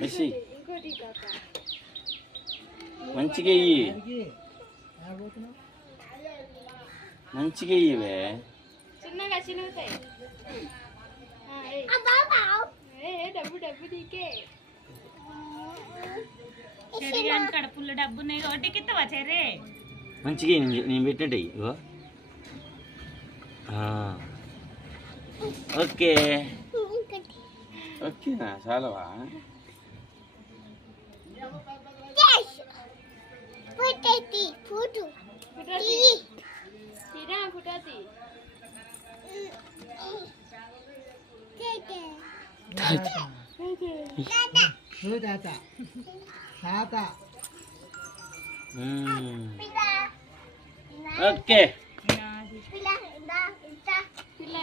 బెస్సి మంచిగా ఇయ్యి, మంచిగా ఇయ్యవే. చిన్నగా చిన్నగుతాయి. డబ్బు డబ్బు నీకే. కడుపుల్లో డబ్బు ఒడ్డుకిస్తావా చెర్రే? మంచిగా నేను పెట్టినట్టు ఇగో. ఓకే ఓకేనా, చాలవా? ఓకే పిల్ల